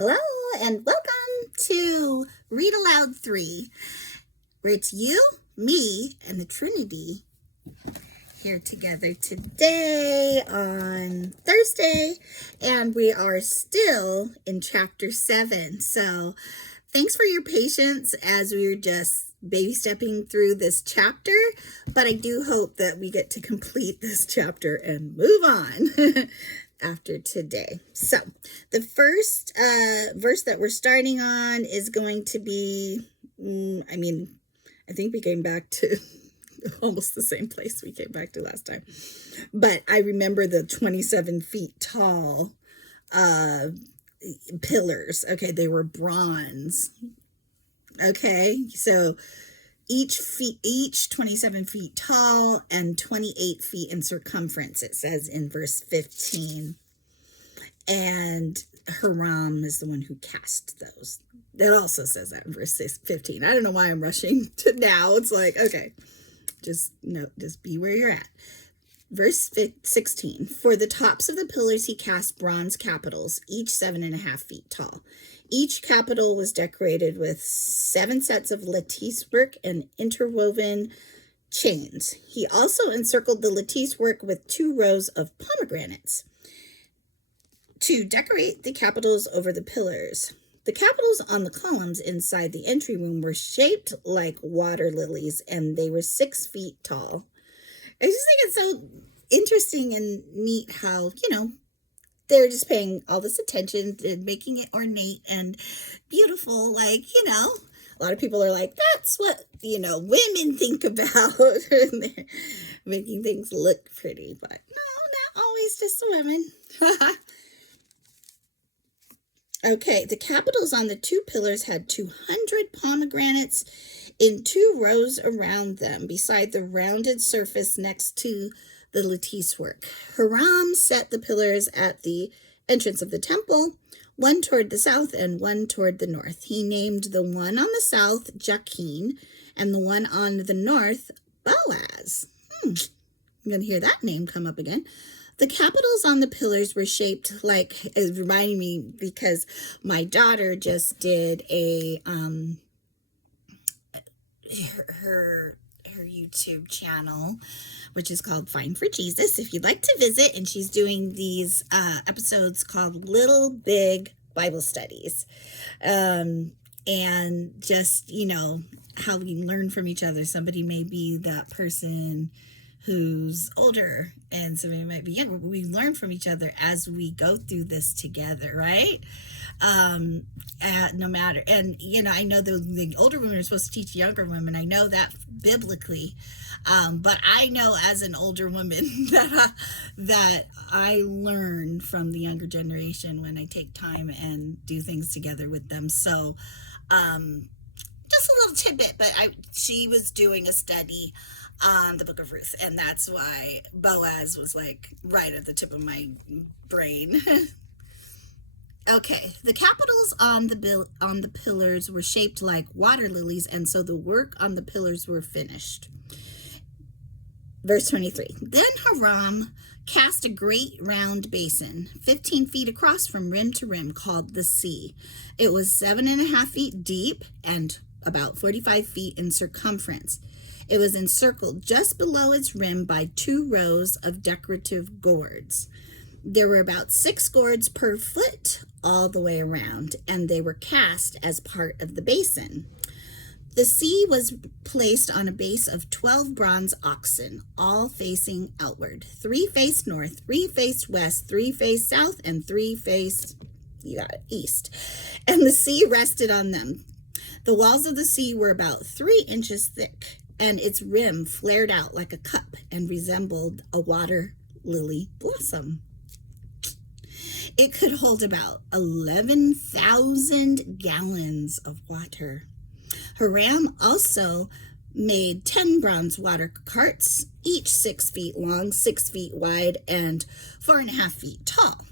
Hello and welcome to Read Aloud 3, where it's you, me, and the Trinity here together today on Thursday, and we are still in chapter 7. So thanks for your patience as we were just baby stepping through this chapter, but I do hope that we get to complete this chapter and move on after today. So the first verse that we're starting on is going to be, I think we came back to almost the same place we came back to last time. But I remember the 27 feet tall pillars. Okay, they were bronze. Okay, so each 27 feet tall and 28 feet in circumference, it says in verse 15. And Hiram is the one who cast those. It also says that in verse 15. I don't know why I'm rushing to now. It's like, okay, just be where you're at. Verse 16, for the tops of the pillars he cast bronze capitals, each 7.5 feet tall. Each capital was decorated with 7 sets of lattice work and interwoven chains. He also encircled the lattice work with 2 rows of pomegranates to decorate the capitals over the pillars. The capitals on the columns inside the entry room were shaped like water lilies, and they were 6 feet tall. I just think it's so interesting and neat how, they're just paying all this attention and making it ornate and beautiful. Like, a lot of people are like, that's what, women think about. And they're making things look pretty. But no, not always just women. Okay, the capitals on the 2 pillars had 200 pomegranates in 2 rows around them, beside the rounded surface next to the lattice work. Hiram set the pillars at the entrance of the temple, one toward the south and one toward the north. He named the one on the south Jachin and the one on the north Boaz. I'm going to hear that name come up again. The capitals on the pillars were shaped like, it reminded me because my daughter just did her YouTube channel, which is called Fine for Jesus, if you'd like to visit. And she's doing these episodes called Little Big Bible Studies. And just, how we learn from each other. Somebody may be that person who's older and somebody might be younger, but we learn from each other as we go through this together, right? No matter, and I know the older women are supposed to teach younger women. I know that biblically, but I know as an older woman that I learn from the younger generation when I take time and do things together with them. So, just a little tidbit, but she was doing a study on the book of Ruth, and that's why Boaz was like right at the tip of my brain. Okay, the capitals on the pillars were shaped like water lilies, and so the work on the pillars were finished. Verse 23, then Hiram cast a great round basin, 15 feet across from rim to rim, called the sea. It was 7.5 feet deep and about 45 feet in circumference. It was encircled just below its rim by 2 rows of decorative gourds. There were about 6 gourds per foot all the way around, and they were cast as part of the basin. The sea was placed on a base of 12 bronze oxen, all facing outward. 3 faced north, 3 faced west, 3 faced south, and 3 faced east. And the sea rested on them. The walls of the sea were about 3 inches thick, and its rim flared out like a cup and resembled a water lily blossom. It could hold about 11,000 gallons of water. Hiram also made 10 bronze water carts, each 6 feet long, 6 feet wide, and 4.5 feet tall.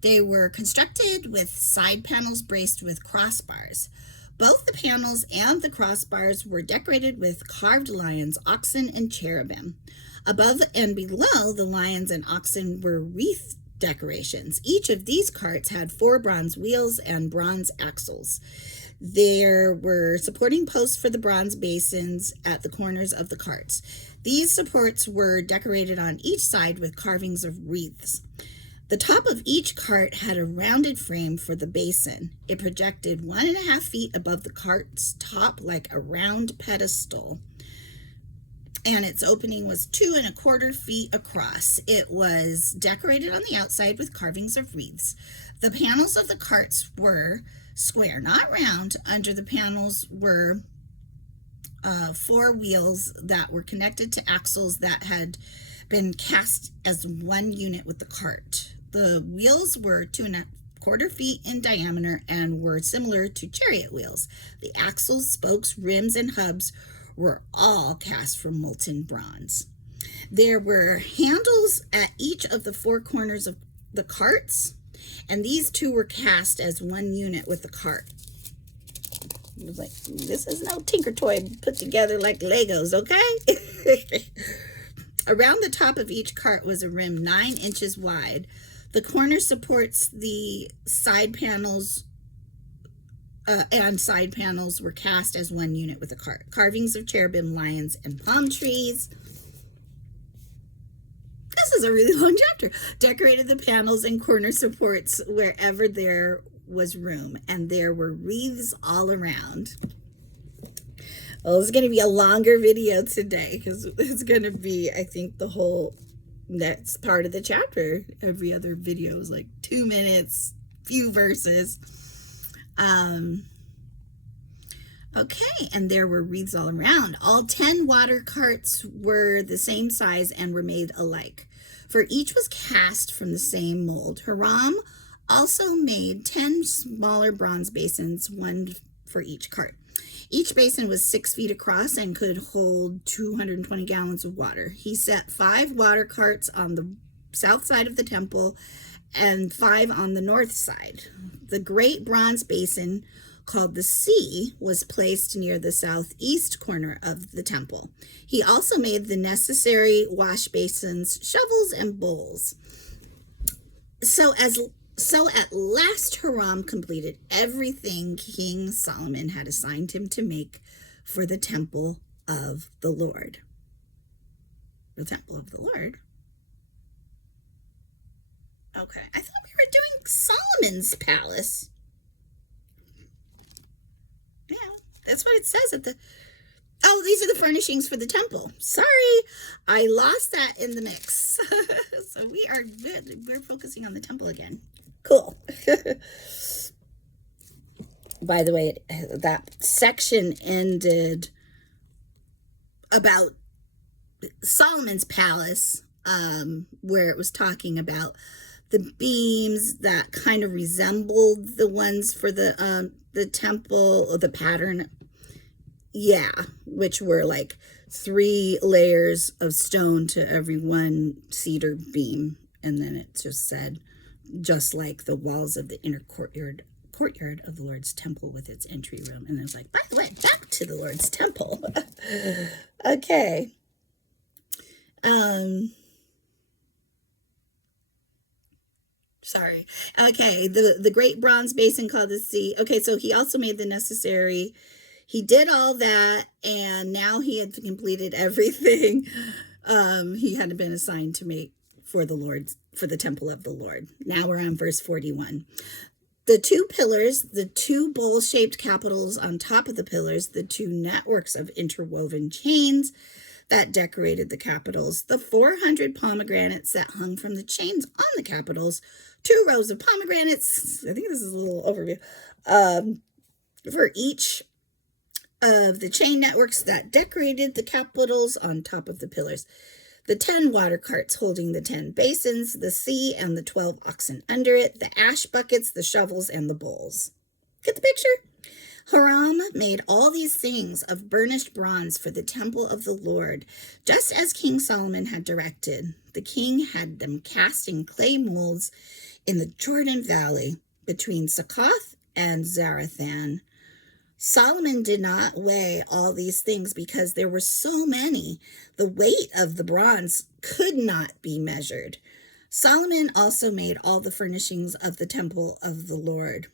They were constructed with side panels braced with crossbars. Both the panels and the crossbars were decorated with carved lions, oxen, and cherubim. Above and below the lions and oxen were wreathed decorations. Each of these carts had 4 bronze wheels and bronze axles. There were supporting posts for the bronze basins at the corners of the carts. These supports were decorated on each side with carvings of wreaths. The top of each cart had a rounded frame for the basin. It projected 1.5 feet above the cart's top like a round pedestal, and its opening was 2.25 feet across. It was decorated on the outside with carvings of wreaths. The panels of the carts were square, not round. Under the panels were 4 wheels that were connected to axles that had been cast as one unit with the cart. The wheels were 2.25 feet in diameter and were similar to chariot wheels. The axles, spokes, rims, and hubs were all cast from molten bronze. There were handles at each of the 4 corners of the carts, and these 2 were cast as one unit with the cart. It was like, this is no Tinker Toy put together like Legos, okay? Around the top of each cart was a rim 9 inches wide. The corner supports the side panels and side panels were cast as one unit with a cart. Carvings of cherubim, lions, and palm trees. This is a really long chapter. Decorated the panels and corner supports wherever there was room, and there were wreaths all around. Well, it's going to be a longer video today because it's going to be, I think, the whole next part of the chapter. Every other video is like 2 minutes, few verses. Okay, and there were wreaths all around. All 10 water carts were the same size and were made alike, for each was cast from the same mold. Hiram also made 10 smaller bronze basins, one for each cart. Each basin was 6 feet across and could hold 220 gallons of water. He set 5 water carts on the south side of the temple and 5 on the north side. The great bronze basin, called the sea, was placed near the southeast corner of the temple. He also made the necessary wash basins, shovels, and bowls. So at last Hiram completed everything King Solomon had assigned him to make for the temple of the Lord. The temple of the Lord? Okay, I thought we were doing Solomon's palace. Yeah, that's what it says at the... Oh, these are the furnishings for the temple. Sorry, I lost that in the mix. So we are good. We're focusing on the temple again. Cool. By the way, that section ended about Solomon's palace, where it was talking about the beams that kind of resembled the ones for the temple, or the pattern. Yeah, which were like 3 layers of stone to every one cedar beam. And then it just said, just like the walls of the inner courtyard of the Lord's temple with its entry room. And it was like, by the way, back to the Lord's temple. Okay. Sorry. Okay, the great bronze basin called the sea. Okay, so he also made the necessary... He did all that, and now he had completed everything he had been assigned to make for the temple of the Lord. Now we're on verse 41. The 2 pillars, the 2 bowl-shaped capitals on top of the pillars, the 2 networks of interwoven chains that decorated the capitals, the 400 pomegranates that hung from the chains on the capitals, 2 rows of pomegranates. I think this is a little overview. For each of the chain networks that decorated the capitals on top of the pillars, the 10 water carts holding the 10 basins, the sea and the 12 oxen under it, the ash buckets, the shovels, and the bowls. Get the picture? Hiram made all these things of burnished bronze for the temple of the Lord, just as King Solomon had directed. The king had them cast in clay molds in the Jordan Valley between Succoth and Zarethan. Solomon did not weigh all these things because there were so many. The weight of the bronze could not be measured. Solomon also made all the furnishings of the temple of the Lord.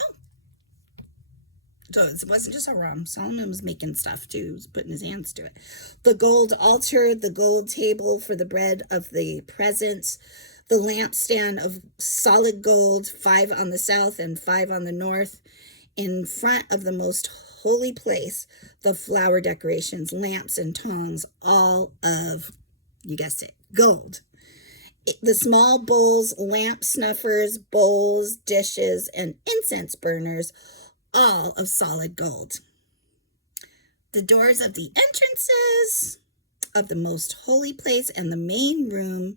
Oh, so it wasn't just Hiram. Solomon was making stuff too. He was putting his hands to it. The gold altar, the gold table for the bread of the presence, the lampstand of solid gold, 5 on the south and 5 on the north. In front of the most holy place, the flower decorations, lamps, and tongs, all of, you guessed it, gold. The small bowls, lamp snuffers, bowls, dishes, and incense burners, all of solid gold. The doors of the entrances of the most holy place and the main room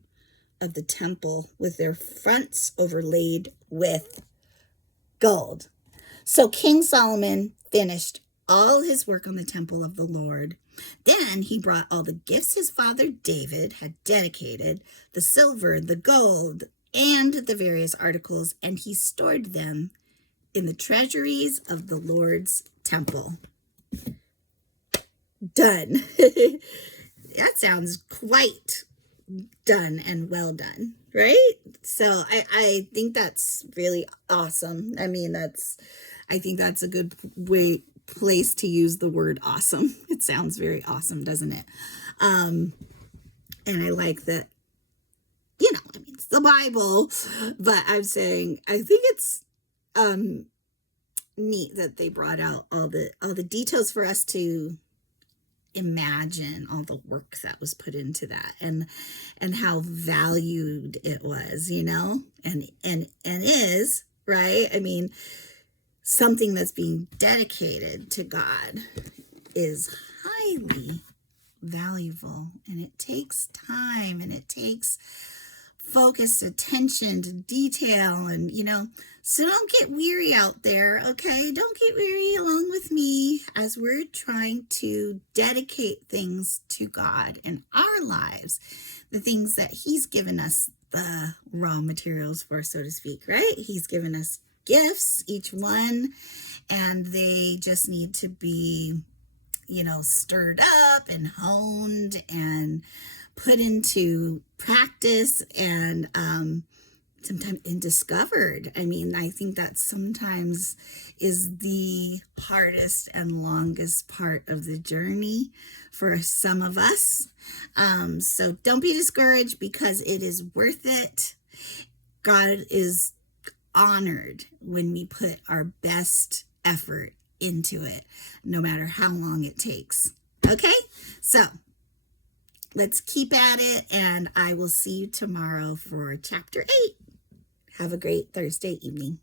of the temple with their fronts overlaid with gold. So King Solomon finished all his work on the temple of the Lord. Then he brought all the gifts his father David had dedicated, the silver, the gold, and the various articles, and he stored them in the treasuries of the Lord's temple. Done. That sounds quite done and well done, right? So I think that's really awesome. I mean, I think that's a good place to use the word awesome. It sounds very awesome, doesn't it? And I like that, I mean, it's the Bible, but I'm saying, I think it's neat that they brought out all the details for us to imagine all the work that was put into that and how valued it was, and is, right? I mean, something that's being dedicated to God is highly valuable, and it takes time, and it takes focused attention to detail, and so don't get weary out there, okay? Don't get weary along with me as we're trying to dedicate things to God in our lives, the things that he's given us the raw materials for, so to speak, right? He's given us gifts, each one, and they just need to be, stirred up and honed and put into practice and sometimes discovered. I mean, I think that sometimes is the hardest and longest part of the journey for some of us. So don't be discouraged, because it is worth it. God is honored when we put our best effort into it, no matter how long it takes. Okay, so let's keep at it, and I will see you tomorrow for chapter 8. Have a great Thursday evening.